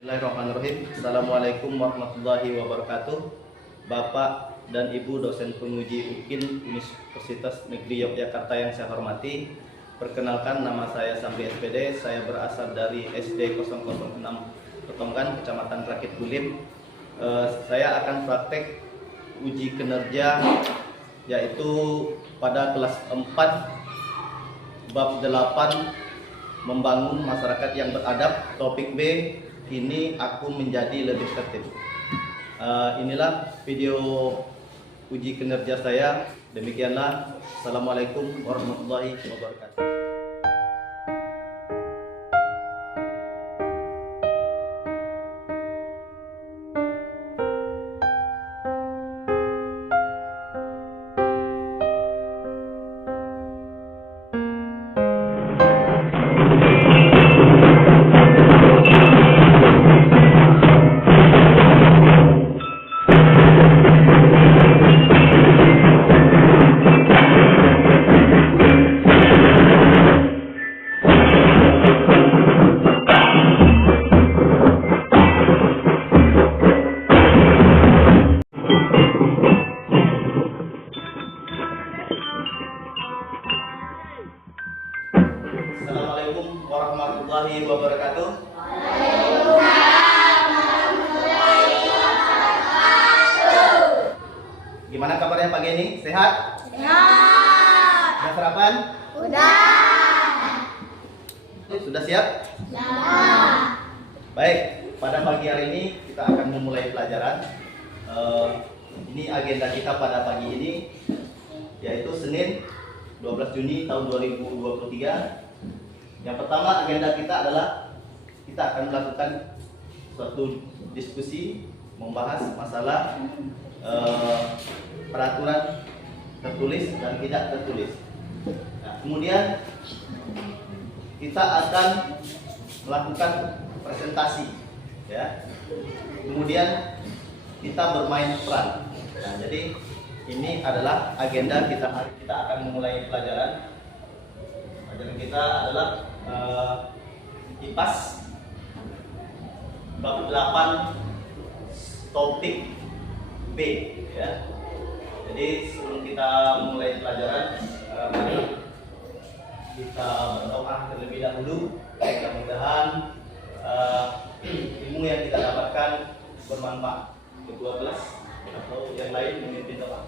Bismillahirrahmanirrahim. Assalamualaikum warahmatullahi wabarakatuh. Bapak dan Ibu dosen penguji UKIN Universitas Negeri Yogyakarta yang saya hormati, perkenalkan nama saya Samri SPD. Saya berasal dari SD 006 Petongan, Kecamatan Rakit Bulim. Saya akan praktek uji kinerja yaitu pada kelas 4 bab 8 membangun masyarakat yang beradab. Topik B, ini aku menjadi lebih tertib. Inilah video uji kinerja saya. Demikianlah. Assalamualaikum warahmatullahi wabarakatuh. Assalamualaikum warahmatullahi wabarakatuh. Gimana kabarnya pagi ini? Sehat? Sehat. Sudah sarapan? Sudah siap? Sudah. Baik, pada pagi hari ini kita akan memulai pelajaran. Ini agenda kita pada pagi ini, yaitu Senin 12 Juni tahun 2023. Yang pertama agenda kita adalah kita akan melakukan suatu diskusi membahas masalah peraturan tertulis dan tidak tertulis. Nah, kemudian kita akan melakukan presentasi, ya. Kemudian kita bermain peran. Nah, jadi ini adalah agenda kita. Kita akan memulai pelajaran. Pelajaran kita adalah IPAS bab 8 topik B, ya. Jadi sebelum kita mulai pelajaran, mari kita berdoa terlebih dahulu. Mudah-mudahan ilmu yang kita dapatkan bermanfaat. Kedua kelas atau yang lain memimpin doa.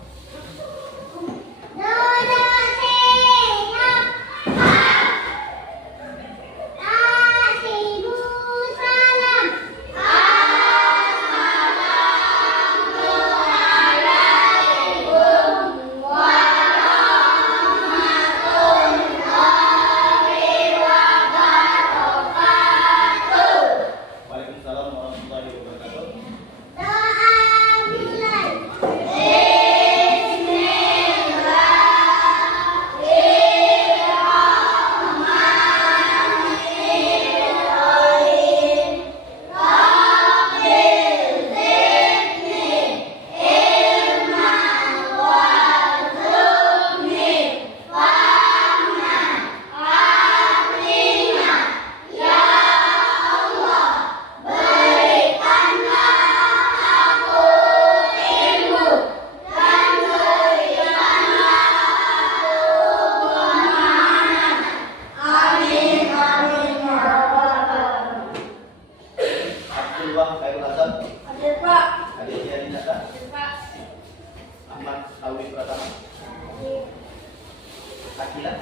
Akila,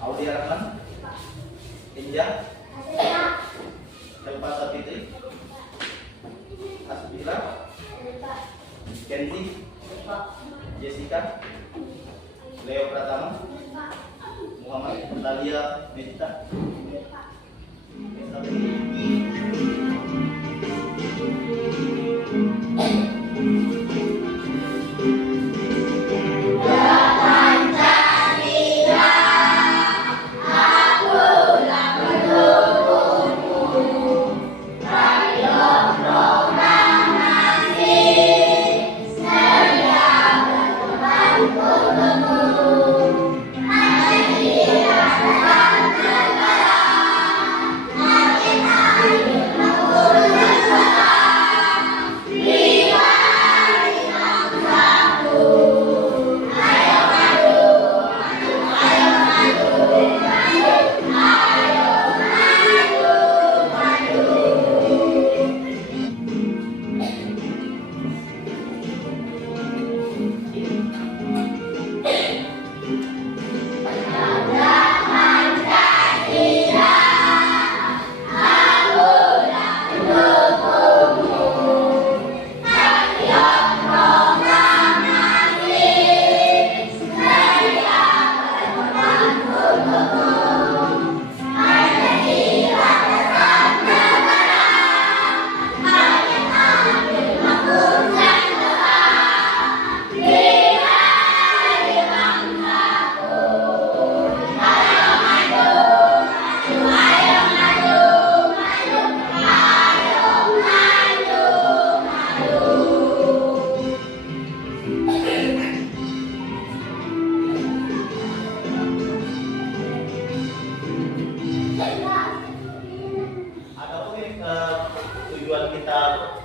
Audia Rahman, Inja, Selva Sapitri, Asbila, Kenzi, Jessica, Leo Pratama, Muhammad Talia Medita,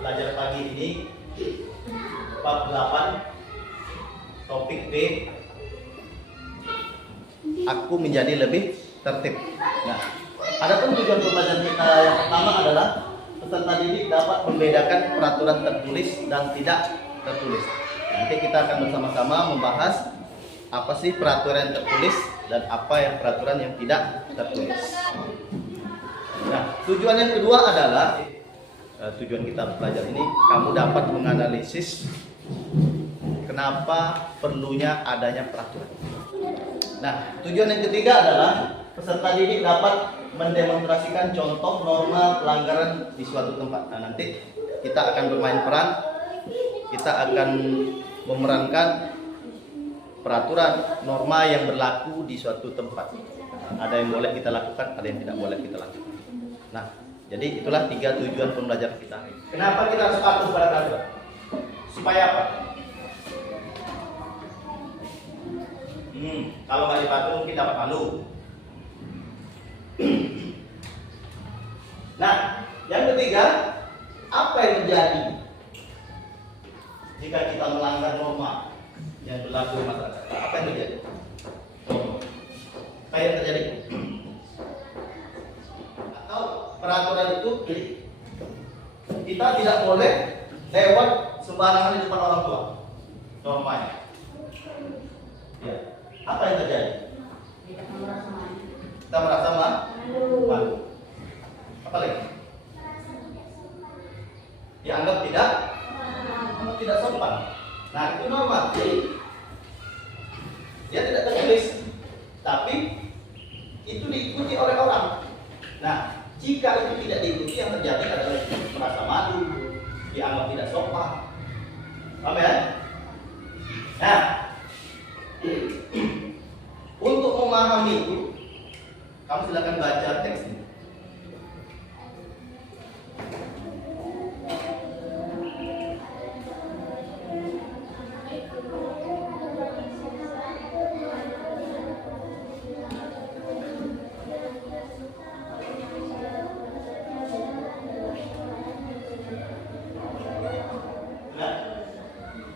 belajar pagi ini bab 8 topik B, aku menjadi lebih tertib. Nah, adapun tujuan pembelajaran kita yang pertama adalah peserta didik dapat membedakan peraturan tertulis dan tidak tertulis. Nanti kita akan bersama-sama membahas apa sih peraturan yang tertulis dan apa yang peraturan yang tidak tertulis. Nah, tujuan yang kedua adalah tujuan kita belajar ini kamu dapat menganalisis kenapa perlunya adanya peraturan. Nah, tujuan yang ketiga adalah peserta didik dapat mendemonstrasikan contoh norma pelanggaran di suatu tempat. Nah, nanti kita akan bermain peran, kita akan memerankan peraturan norma yang berlaku di suatu tempat. Ada yang boleh kita lakukan, ada yang tidak boleh kita lakukan. Nah, jadi itulah 3 tujuan pembelajaran kita. Kenapa kita harus patuh pada peraturan? Supaya apa? Kalau nggak dipatuhi mungkin dapat malu. Nah, yang ketiga, apa yang terjadi jika kita melanggar norma yang berlaku di masyarakat? Apa yang terjadi? Apa yang terjadi? Atau peraturan itu kita tidak boleh lewat sembarangan di depan orang tua. Normanya. Ya. Apa yang terjadi? Kita merasa malu. Apa lagi? Dianggap tidak sopan. Nah, itu normal. Dia tidak tertulis, tapi itu diikuti oleh orang. Nah, jika itu tidak diikuti, yang terjadi adalah merasa malu, dianggap tidak sopan. Paham ya? Nah, untuk memahami itu, kamu silakan baca teks ini.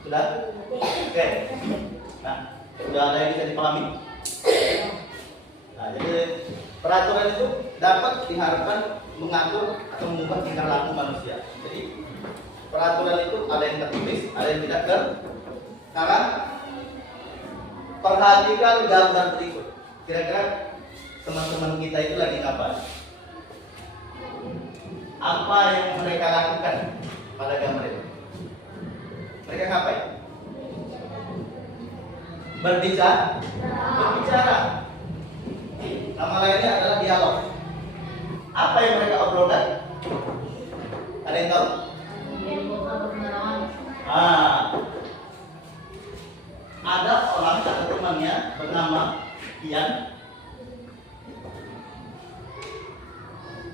Sudah? Oke. Nah, sudah ada yang bisa dipahami? Nah, jadi peraturan itu dapat diharapkan mengatur atau mengubah tingkah laku manusia. Jadi peraturan itu ada yang tertulis, ada yang tidak Sekarang perhatikan gambar berikut. Kira-kira teman-teman kita itu lagi ngapain? Apa yang mereka lakukan pada gambar itu? Mereka ngapain? Berbicara. Nama lainnya adalah dialog. Apa yang mereka obrolkan? Ada yang tahu? Ada orang atau temannya bernama Ian.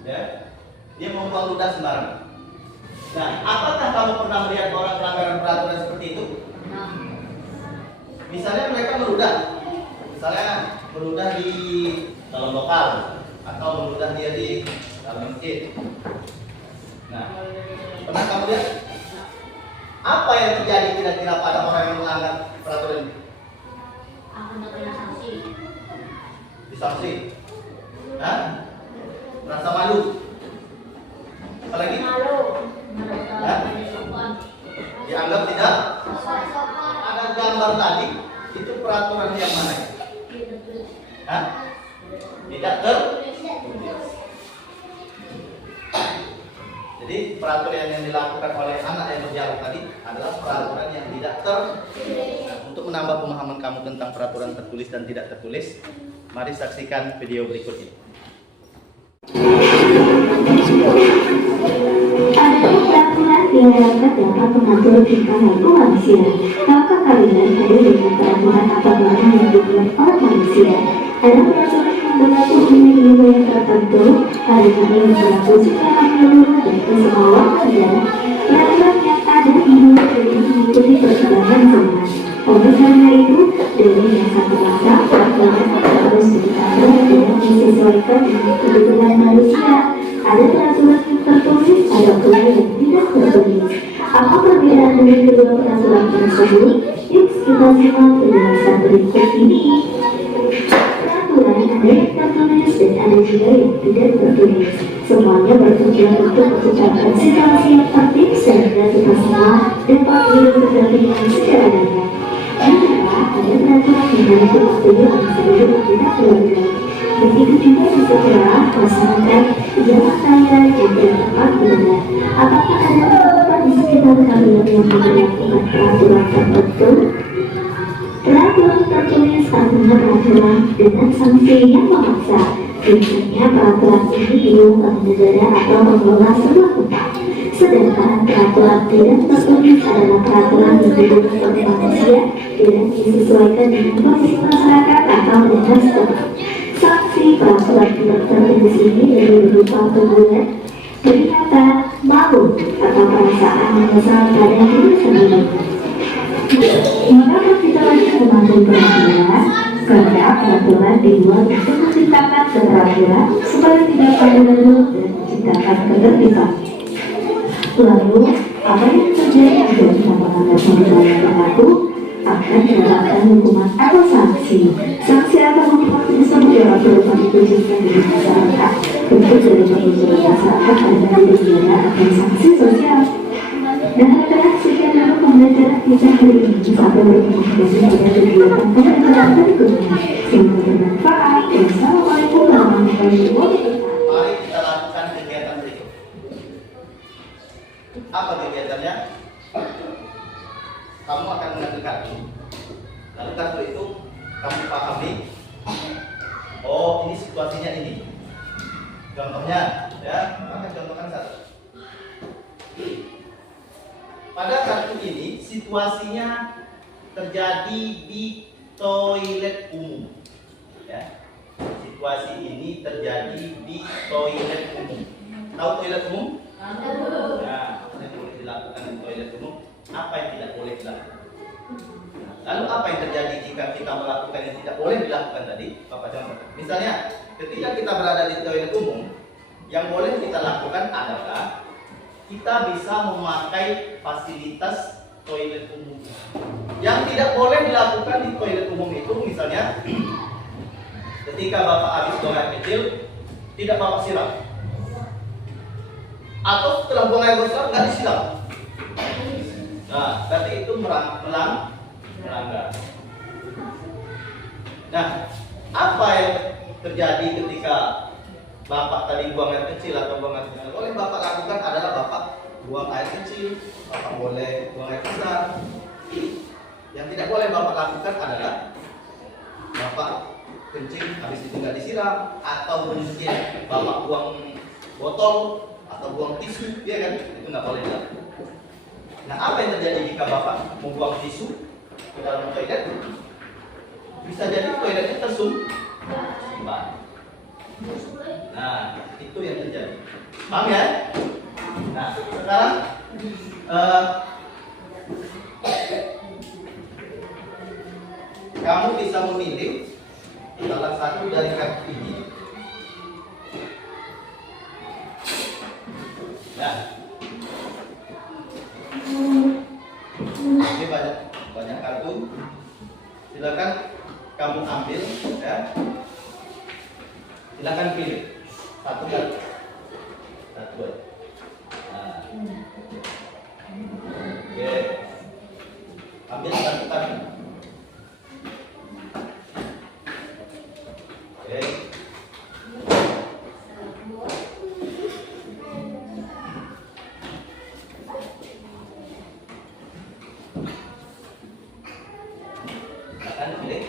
Ya, dia membuang ludah sembarangan. Nah, apakah kamu pernah melihat orang pelanggaran peraturan seperti itu? Misalnya mereka meludah, di dalam lokal atau meludah dia di dalam masjid. Nah, pernah kamu lihat apa yang terjadi kira-kira pada orang yang melanggar peraturan ini? Akan terkena sanksi. Disanksi? Hah? Merasa malu? Apalagi? Malu. Dianggap tidak? Ada gambar tadi, itu peraturan yang mana? Hah? Tidak tertulis. Jadi peraturan yang dilakukan oleh anak yang berdialog tadi adalah peraturan yang tidak tertulis. Nah, untuk menambah pemahaman kamu tentang peraturan tertulis dan tidak tertulis, mari saksikan video berikut ini. Yang dapat mengatur tingkah laku manusia. Tahukah kalian ada dengan peraturan apa barang yang dibuat oleh manusia? Ada peraturan yang berlaku untuk wilayah tertentu, ada yang berlaku secara menyeluruh dan ke semua warga. Peraturan yang ada di dunia ini mengikuti perkembangan zaman. Oleh karena itu, dari yang satu masa, peraturan harus ditambah dan disesuaikan dengan kebutuhan manusia. Ada peraturan yang tertulis, ada pula yang tidak tertulis. Apa perbedaan dari kedua peraturan tersebut? Yuk kita simak penjelasan berikut ini. Peraturan ada yang tertulis dan ada juga yang tidak tertulis. Semuanya bertujuan untuk menciptakan situasi yang tertib sehingga kita semua dapat hidup berdampingan secara damai. Jika ada peraturan yang harus dipatuhi oleh seluruh anggota keluarga, begitu juga di sekolah, masyarakat, jalan raya, dan di tempat berbeda. Apakah ada tempat di sekitar kalian yang memperlakukan peraturan tertentu? Peraturan tertulis artinya peraturan dengan sanksi yang memaksa. Biasanya peraturan ini diumumkan negara atau pengelola sebuah tempat. Sedangkan peraturan tidak tertulis adalah peraturan yang dibuat oleh manusia dan disesuaikan dengan kondisi masyarakat atau dengan setempat. Sanksi peraturan tidak tertulis ini dari berupa teguran, peringatan, malu, atau perasaan menyesal pada diri sendiri. Mengapa kita wajib mematuhi peraturan? Karena peraturan dibuat untuk menciptakan keteraturan supaya tidak pada lalu dan menciptakan ketertiban. Lalu, apa yang terjadi jika kita melanggar peraturan yang berlaku? Akan diterapkan hukuman atau sanksi. Sanksi atau hukuman tersebut dapat berupa ditujukan di masyarakat, bentuk dari perlindungan masyarakat pada diri negara atau sanksi sosial. Dan sekian dulu pembelajaran kita hari ini. Sampai bertemu kembali pada kegiatan pembelajaran berikutnya. Semoga bermanfaat. Wassalamualaikum warahmatullahi wabarakatuh. Mari kita lakukan kegiatan berikut. Apa kegiatannya? Kamu akan mengambil kartu. Lalu kartu itu kamu pahami. Oh, ini situasinya ini. Contohnya, ya, maka contohkan satu. Pada kartu ini situasinya terjadi di toilet umum. Ya. Situasi ini terjadi di toilet umum. Tahu toilet umum? Ya, apa yang boleh dilakukan di toilet umum? Apa yang tidak boleh dilakukan? Lalu apa yang terjadi jika kita melakukan yang tidak boleh dilakukan tadi? Bapak contoh. Misalnya, ketika kita berada di toilet umum, yang boleh kita lakukan adalah kita bisa memakai fasilitas toilet umum. Yang tidak boleh dilakukan di toilet umum itu misalnya ketika Bapak habis buang air kecil, tidak Bapak siram. Atau setelah buang air besar nggak disiram. Nah, berarti itu melanggar. Nah, apa yang terjadi ketika Bapak tadi buang air kecil atau buang air besar? Oleh Bapak lakukan adalah Bapak buang air kecil, Bapak boleh buang air besar. Yang tidak boleh Bapak lakukan adalah Bapak kencing habis itu nggak disiram, atau mungkin Bapak buang botol atau buang tisu, ya kan? Itu nggak boleh dilakukan. Nah, apa yang terjadi jika Bapak membuang tisu ke dalam toilet? Bisa jadi toiletnya tersumbat. Nah, itu yang terjadi. Paham ya? Nah, sekarang kamu bisa memilih salah satu dari kartu ini. Ya. Ini banyak kartu. Silakan kamu ambil, ya. Silakan pilih satu kartu. Satu. Nah. Oke. Ambil satu kartu. Oke. Silakan pilih.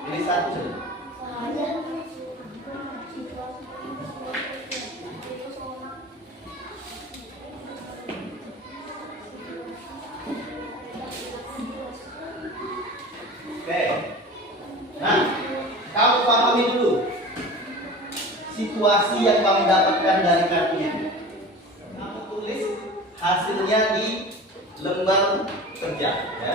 Pilih satu. Oke. Nah, kamu pahami dulu situasi yang kamu dapatkan dari kartu ini. Kamu tulis hasilnya di lembar kerja, ya.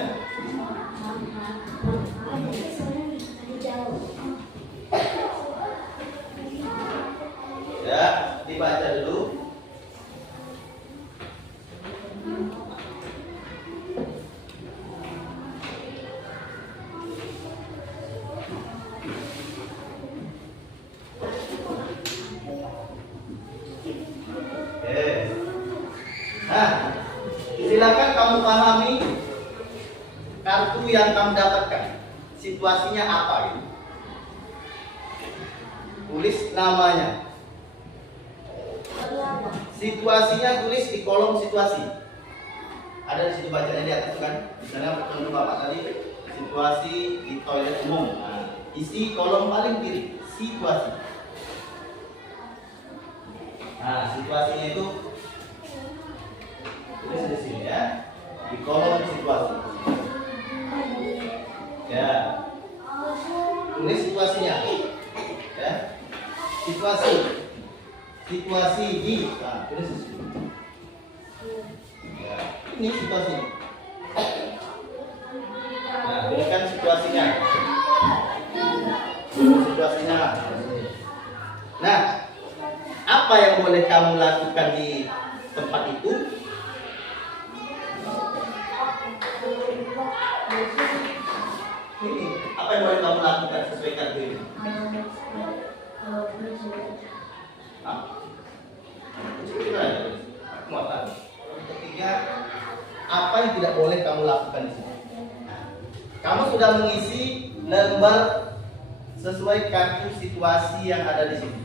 Ya, dibaca dulu. Oke. Nah, silakan kamu pahami kartu yang kamu dapatkan. Situasinya apa gitu? Tulis namanya. Situasinya tulis di kolom situasi. Ada di situ bacanya di atas kan? Misalnya contoh Bapak tadi situasi di toilet umum. Nah, isi kolom paling kiri situasi. Nah, situasinya itu tulis di sini ya, di kolom situasi. Ya, tulis situasinya. Ya, situasi di, nah, tulis di sini. Ya, ini situasinya. Nah, ini kan situasinya. Situasinya. Nah, apa yang boleh kamu lakukan di tempat itu? Ini, apa yang boleh kamu lakukan sesuai kartu ini? Ketiga, apa yang tidak boleh kamu lakukan di sini? Kamu sudah mengisi lembar sesuai kartu situasi yang ada di sini.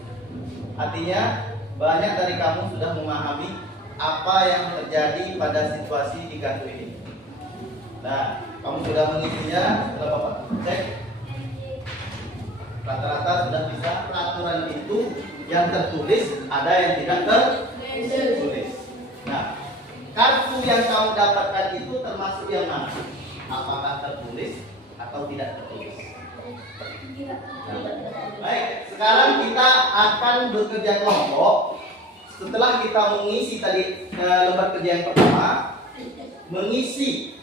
Artinya banyak dari kamu sudah memahami apa yang terjadi pada situasi di kartu ini. Nah, kamu sudah mengisinya, sudah Bapak cek. Rata-rata sudah bisa. Peraturan itu yang tertulis, ada yang tidak tertulis. Nah, kartu yang kamu dapatkan itu termasuk yang mana? Apakah tertulis atau tidak tertulis? Baik, sekarang kita akan bekerja kelompok. Setelah kita mengisi tadi lembar kerja yang pertama, mengisi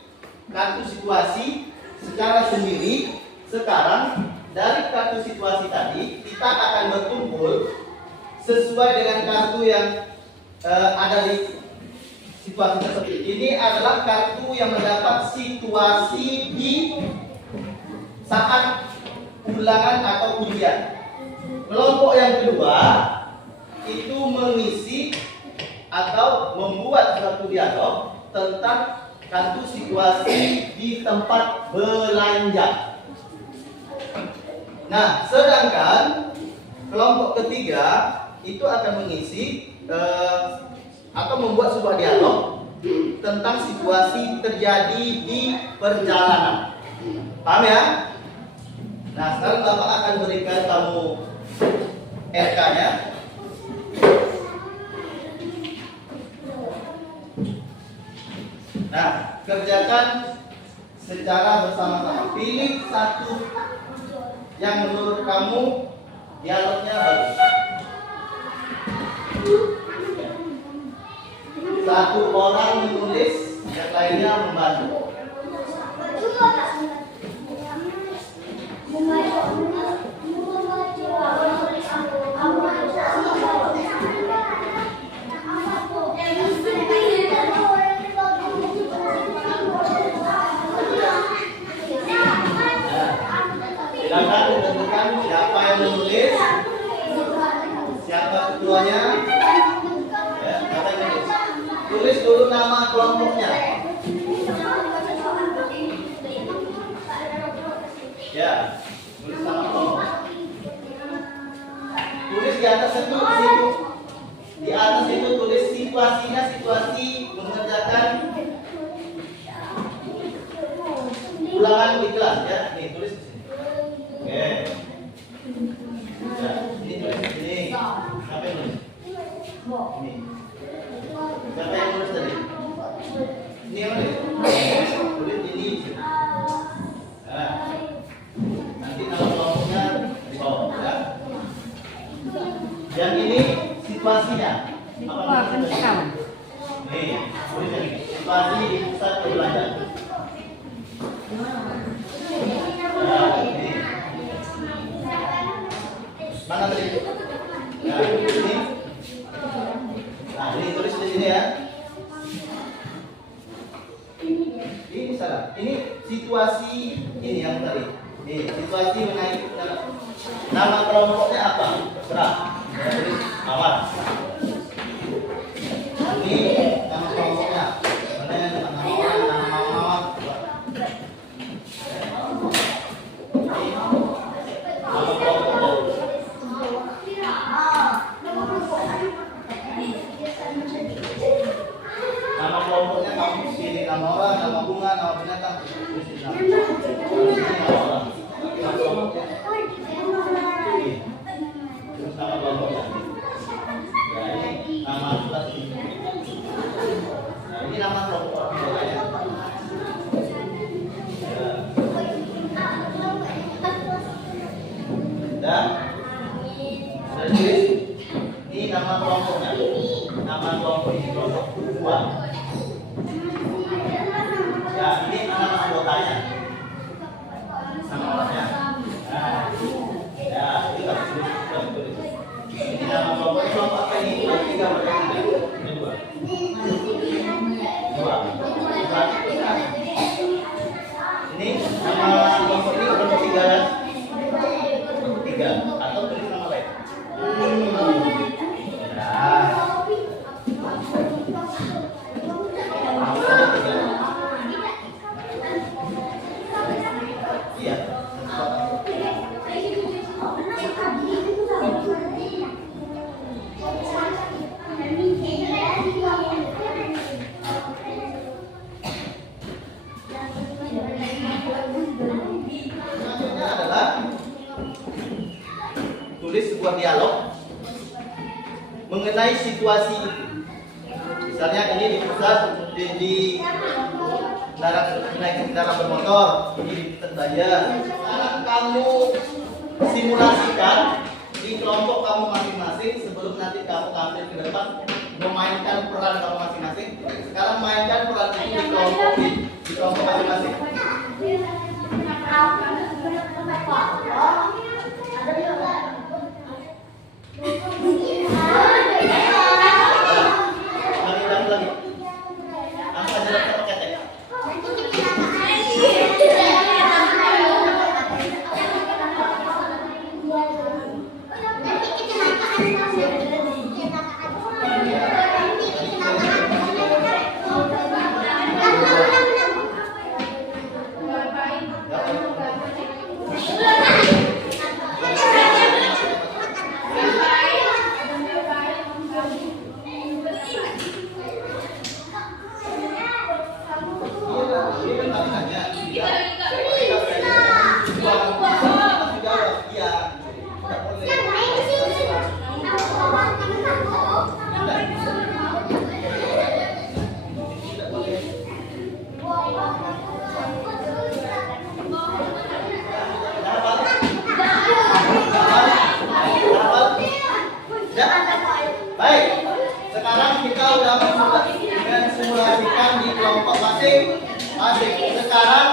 kartu situasi secara sendiri. Sekarang dari kartu situasi tadi kita akan berkumpul sesuai dengan kartu yang ada di situasi tersebut. Ini adalah kartu yang mendapat situasi di saat ulangan atau ujian. Kelompok yang kedua itu mengisi atau membuat suatu dialog tentang kartu situasi di tempat belanja. Nah, sedangkan kelompok ketiga itu akan mengisi atau membuat sebuah dialog tentang situasi terjadi di perjalanan. Paham ya? Nah, sekarang Bapak akan berikan kamu RK-nya. Nah, kerjakan secara bersama-sama. Pilih satu yang menurut kamu dialognya bagus. Satu orang menulis, yang lainnya membantu. Silakan tentukan siapa yang menulis, siapa ketuanya. Ya, siapa yang menulis. Tulis dulu nama kelompoknya. Ya, tulis nama kelompok. Tulis di atas itu, di atas itu tulis situasinya, situasi mengerjakan ulangan di kelas ya. Nih tulis di sini. Oke. Ya, ini tulis di sini. Siapa yang tulis? Ini. Siapa yang tulis tadi? Ini yang tulis. Tulis ini di sini. Nah, nanti nama kelompoknya di bawah ya. Yang ini situasinya. Apa namanya? Nih, tulis ini. Situasi di pusat Ini salah. Ini situasi ini yang tadi. Ini situasi menaik nama kelompoknya apa? Terserah. Ya, tulis mawar. Ini nama kelompoknya. Mana yang nama mawar? Nama mawar. Ini nama kelompoknya. Nama kelompoknya kamu pilih nama orang, nama bunga, nama binatang. Tulis nama. Nama kelompoknya. Terus nama kelompoknya. Ya, ini nama kelas ini. Nah, ini nama kelompok ya. Dan sudah tulis. Ini nama kelompoknya. Nama kelompok ini kelompok dua. Ya, ini nama anggotanya. Nama orangnya. Nah, ya, ini kita tulis. Ini nama kelompok ini kelompok apa ini? Tiga berarti tiga. Ini dua. Dua. Ini nama kelompok ini kelompok tiga kan? Tiga. Atau tulis nama lain. Nah. Iya. Selanjutnya adalah tulis sebuah dialog mengenai situasi itu. Misalnya ini di pusat di naik kendaraan bermotor, ini di pusat saja. Sekarang kamu simulasikan di kelompok kamu masing-masing sebelum nanti kamu tampil ke depan memainkan peran kamu masing-masing. Sekarang mainkan peran itu di kelompok masing-masing. Lagi. Angkat jalan ketek. Baik, sekarang kita udah mensimulasikan di kelompok masing-masing. Sekarang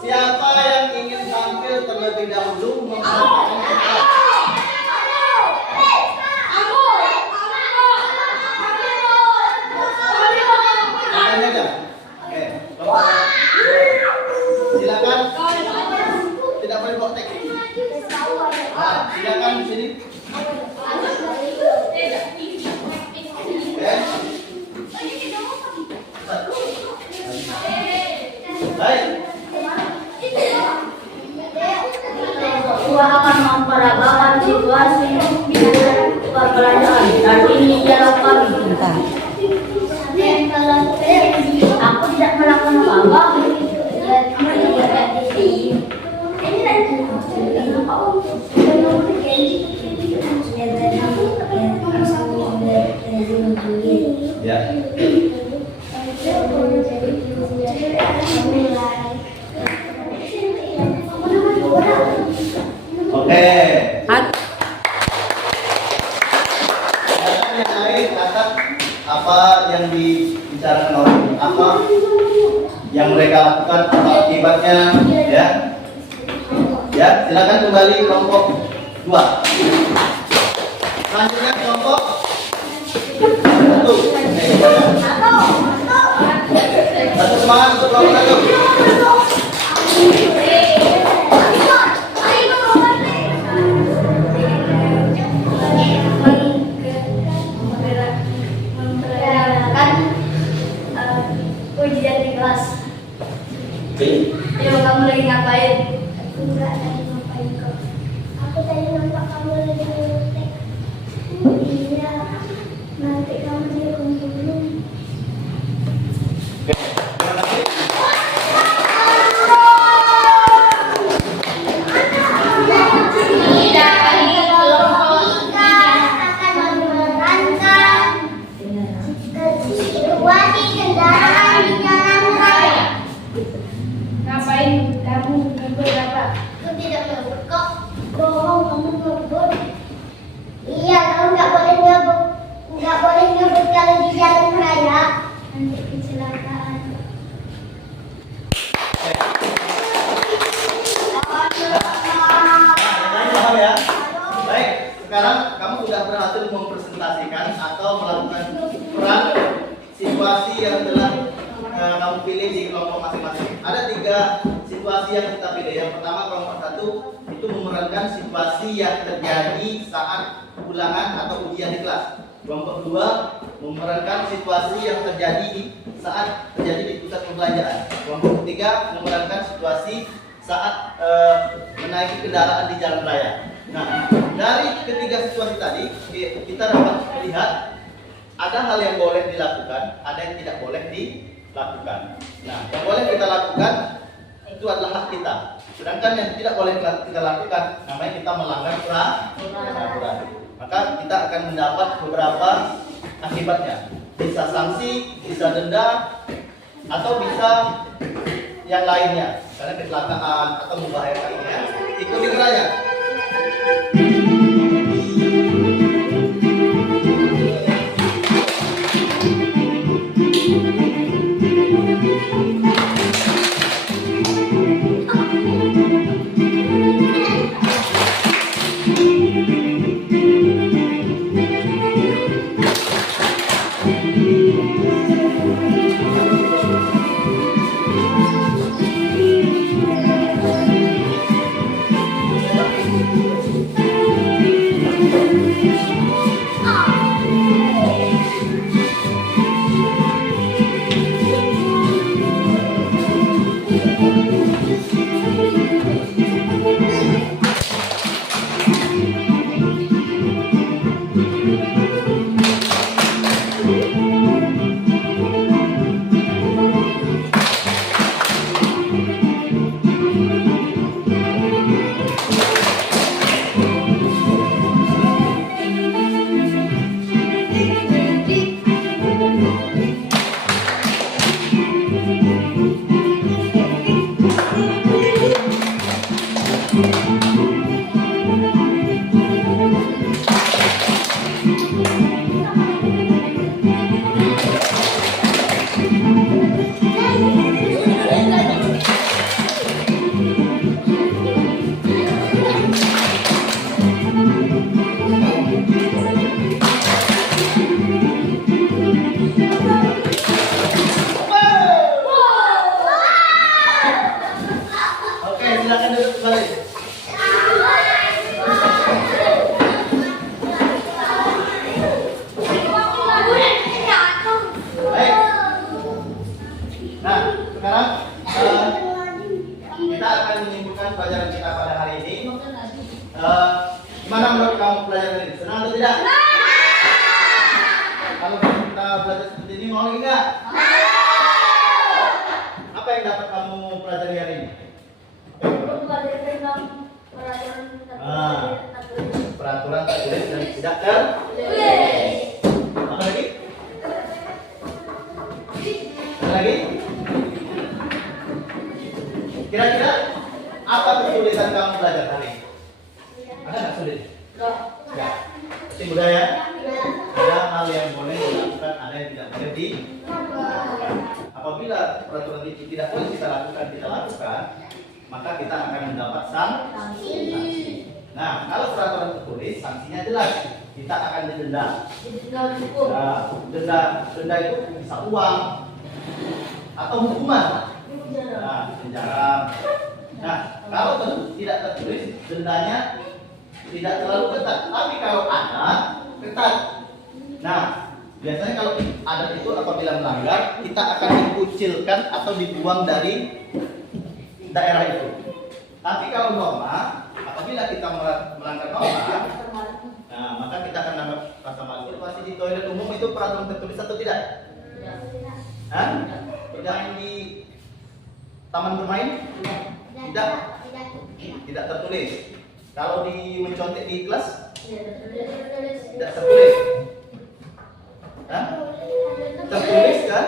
siapa yang ingin tampil terlebih dahulu memperkenalkan kita? Tanya aja. Oke, silakan. Tidak boleh bawa teks. Nah, silakan di sini. Baik. Gua akan memperagakan situasi perbelanjaan dan ini dialog kami. Aku tidak melakukan apa-apa. Ya. Oke. Yang lain catat apa yang dibicarakan orang ini, apa yang mereka lakukan, apa akibatnya, ya. Ya, silakan kembali kelompok 2. Selanjutnya kelompok 1. Satu semangat untuk melakukan itu. Ujian di kelas. Yo, kamu lagi ngapain? Aku nggak lagi ngapain kok. Aku tadi nampak kamu lagi ngetek. Iya, nanti kamu dikumpulin. Terima kasih. Akan memerankan situasi kendaraan di jalan raya. Ngapain kamu berapa? Aku tidak ngebut kok. Bohong, kamu ngebut. Iya, kamu nggak boleh ngebut. Nggak boleh ngebut kalau di jalan raya. Nanti kecelakaan. Paham ya? Baik, sekarang kamu sudah berhasil mempresentasikan atau melakukan peran situasi yang telah kamu pilih di kelompok masing-masing. Ada 3 situasi yang kita pilih. Yang pertama kelompok 1 itu memerankan situasi yang terjadi saat ulangan atau ujian di kelas. Kelompok 2 memerankan situasi yang saat terjadi di pusat perbelanjaan. Kelompok 3 memerankan situasi saat menaiki kendaraan di jalan raya. Nah, dari ketiga situasi tadi kita dapat melihat ada hal yang boleh dilakukan, ada yang tidak boleh dilakukan. Nah, yang boleh kita lakukan itu adalah hak kita. Sedangkan yang tidak boleh kita lakukan namanya kita melanggar peraturan. Maka kita akan mendapat beberapa akibatnya. Bisa sanksi, bisa denda, atau bisa yang lainnya, karena kecelakaan atau membahayakan ya. Ikuti keranya. Oke, silakan duduk kembali. Baik. Nah, sekarang kita akan menyimpulkan pelajaran kita pada hari ini. Gimana menurut kamu pelajaran ini? Senang atau tidak? Kalau kita belajar seperti ini, mau lagi nggak? Apa yang dapat kamu pelajari hari ini? Peraturan tertulis dan tidak tertulis. Apa lagi? Apa lagi? Kira-kira apa kesulitan kamu belajar hari ini? Ada nggak sulit? Enggak. Itu budaya. Ada hal yang boleh dilakukan, ada yang tidak boleh dilakukan. Apabila peraturan itu tidak boleh kita lakukan, maka kita akan mendapat sanksi. Nah, kalau peraturan tertulis, sanksinya jelas. Kita akan didenda. Nah, denda itu bisa uang atau hukuman. Nah, penjara. Nah, kalau tidak tertulis, dendanya tidak terlalu ketat. Tapi kalau ada, ketat. Nah, biasanya kalau adat itu apabila melanggar, kita akan dikucilkan atau dibuang dari daerah itu. Tapi kalau norma, apabila kita melanggar norma, nah maka kita akan nambah rasa malu. Situasi di toilet umum itu peraturan tertulis atau tidak? Hah? Bermain di taman bermain? Tidak. Tidak tertulis. Kalau di mencontek di kelas? Tidak tertulis. Hah? Tertulis kan?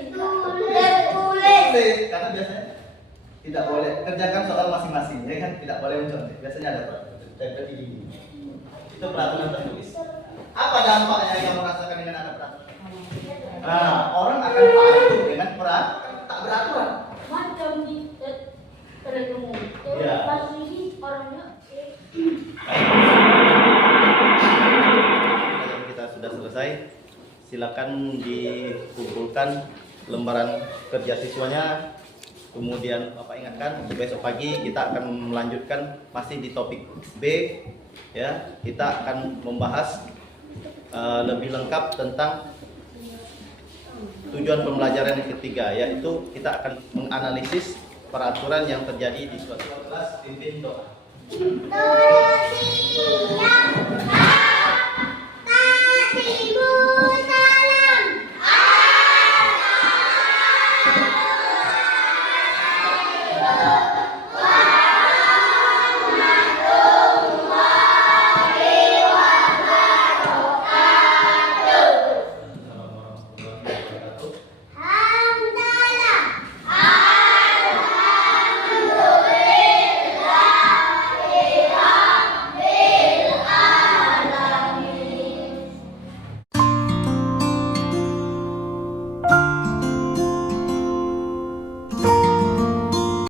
Tertulis. Karena biasanya tidak boleh kerjakan soal masing-masing, ya kan? Tidak boleh mencontek. Biasanya ada peraturan ini. Itu peraturan tertulis. Apa dampaknya yang merasakan dengan ada peraturan? Nah, orang akan patuh dengan peraturan tak beraturan. Macam di toilet umum. Ya. Pas ini orangnya. Kalau kita sudah selesai, silakan dikumpulkan lembaran kerja siswanya. Kemudian Bapak ingatkan besok pagi kita akan melanjutkan masih di topik B, ya. Kita akan membahas lebih lengkap tentang tujuan pembelajaran yang ketiga, yaitu kita akan menganalisis peraturan yang terjadi di suatu kelas. Pimpin doa. Terima kasih.